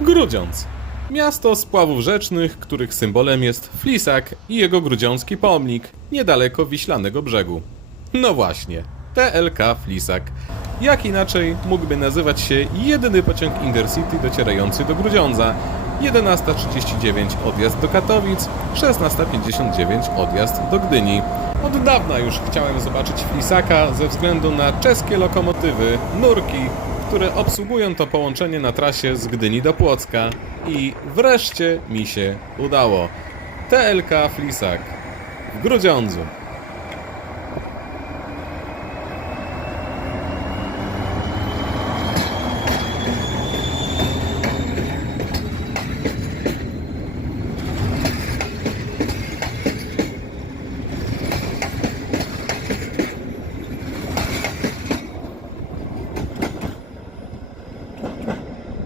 Grudziądz. Miasto spławów rzecznych, których symbolem jest Flisak i jego grudziącki pomnik, niedaleko Wiślanego brzegu. No właśnie, TLK Flisak. Jak inaczej mógłby nazywać się jedyny pociąg Intercity docierający do Grudziądza? 11.39 odjazd do Katowic, 16.59 odjazd do Gdyni. Od dawna już chciałem zobaczyć Flisaka ze względu na czeskie lokomotywy, nurki, które obsługują to połączenie na trasie z Gdyni do Płocka. I wreszcie mi się udało. TLK Flisak w Grudziądzu.